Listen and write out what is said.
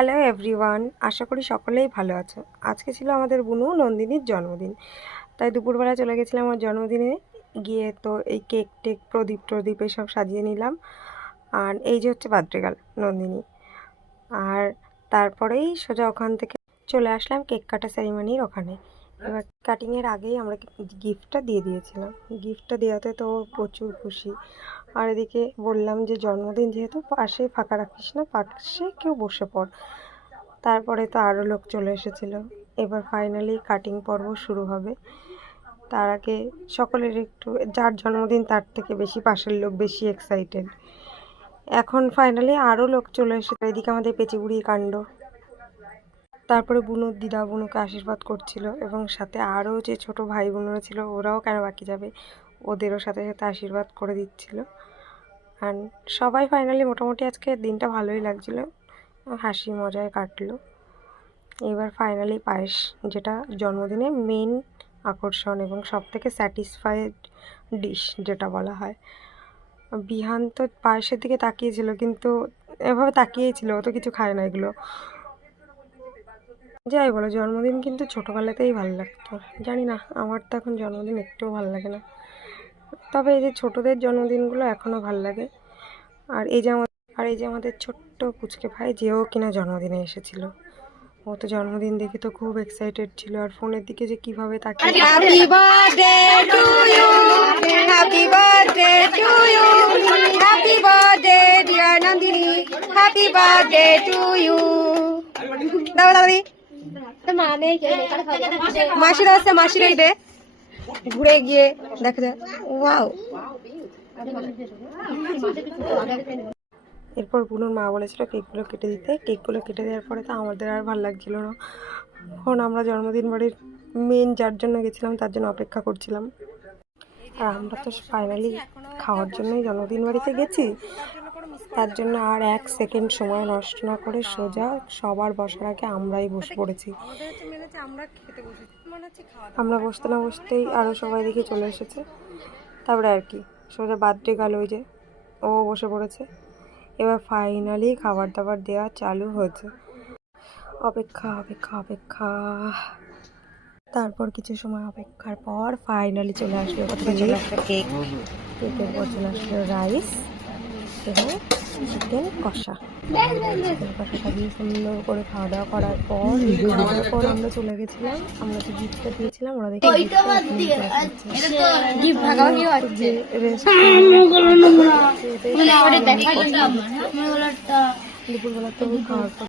Hello everyone, আশা করি সকলেই ভালো আছো। আজকে ছিল আমাদের বুনু নন্দিনীর জন্মদিন, তাই দুপুরবেলা চলে গেছিলাম আমার জন্মদিনে। গিয়ে তো এই কেক টেক প্রদীপ এসব সাজিয়ে নিলাম। আর এই যে হচ্ছে বার্থডে গার্ল নন্দিনী। আর তারপরেই সোজা ওখান থেকে চলে আসলাম কেক কাটা সেরিমনির ওখানে। এবার কাটিংয়ের আগেই আমরা গিফটটা দিয়ে দিয়েছিলাম। গিফটটা দেওয়াতে তো প্রচুর খুশি। আর এদিকে বললাম যে জন্মদিন যেহেতু পাশে ফাঁকা রাখিস না, পাশে কেউ বসে পড়। তারপরে তো আরও লোক চলে এসেছিল। এবার ফাইনালি কাটিং পর্ব শুরু হবে। তার আগে সকলের একটু, যার জন্মদিন তার থেকে বেশি পাশের লোক বেশি এক্সাইটেড। এখন ফাইনালি আরও লোক চলে এসেছে। এদিকে আমাদের পেঁচিগুড়ির কাণ্ড। তারপরে বুনুর দিদা বুনুকে আশীর্বাদ করছিল, এবং সাথে আরও যে ছোট ভাই বোনরা ছিল ওরাও কেন বাকি যাবে, ওদেরও সাথে সাথে আশীর্বাদ করে দিচ্ছিল। আর সবাই ফাইনালি মোটামুটি আজকে দিনটা ভালোই লাগছিল, হাসি মজায় কাটলো। এবার ফাইনালি পায়েস, যেটা জন্মদিনের মেন আকর্ষণ এবং সবথেকে স্যাটিসফাইড ডিশ যেটা বলা হয়। বিহান তো পায়েসের দিকে তাকিয়েছিল, কিন্তু এভাবে তাকিয়েই ছিল, ও তো কিছু খায় না এগুলো। যাই বলো, জন্মদিন কিন্তু ছোটোবেলাতেই ভালো লাগতো। জানি না, আমার তো এখন জন্মদিন একটুও ভালো লাগে না। তবে এই যে ছোটোদের জন্মদিনগুলো এখনও ভালো লাগে। আর এই যে আমাদের ছোট্ট পুচকে ভাই, যেও কিনা জন্মদিনে এসেছিল, ও তো জন্মদিন দেখে তো খুব এক্সাইটেড ছিল। আর ফোনের দিকে যে কিভাবে তাকিয়ে, happy birthday to you, happy birthday to you, happy birthday dear Nandini, happy birthday to you. দাও দাও দি মাসিরা আসছে, মাসিরাই দে ঘুরে গিয়ে দেখা যায়। ওয়াও। এরপর বুনুর মা বলেছিল কেকগুলো কেটে দিতে। কেকগুলো কেটে দেওয়ার পরে তো আমাদের আর ভালো লাগছিল না। এখন আমরা জন্মদিন বাড়ির মেন যার জন্য গেছিলাম তার জন্য অপেক্ষা করছিলাম। আর আমরা তো ফাইনালি খাওয়ার জন্যই জন্মদিন বাড়িতে গেছি, তার জন্য আর এক সেকেন্ড সময় নষ্ট না করে সোজা সবার বসার আগে আমরাই বসে পড়েছি। আমরা বসতে না বসতেই আরও সবাই দেখে চলে এসেছে। তারপরে আর কি, সোজা বার্থডে গার্ল ওই যে ও বসে পড়েছে। এবার ফাইনালি খাবার দাবার দেওয়া চালু হয়েছে। অপেক্ষা অপেক্ষা অপেক্ষা। তারপর কিছু সময় অপেক্ষার পর ফাইনালি চলে আসলো কেক। কেকের পর চলে আসলো রাইস এবং চিকেন কষা। চিকেন কষাটা দিয়ে সুন্দর করে খাওয়া দাওয়া করার পর আমরা চলে গেছিলাম। আমরা যে গিফটটা দিয়েছিলাম ওরা দেখে দুপুরবেলা তো খাওয়ার পর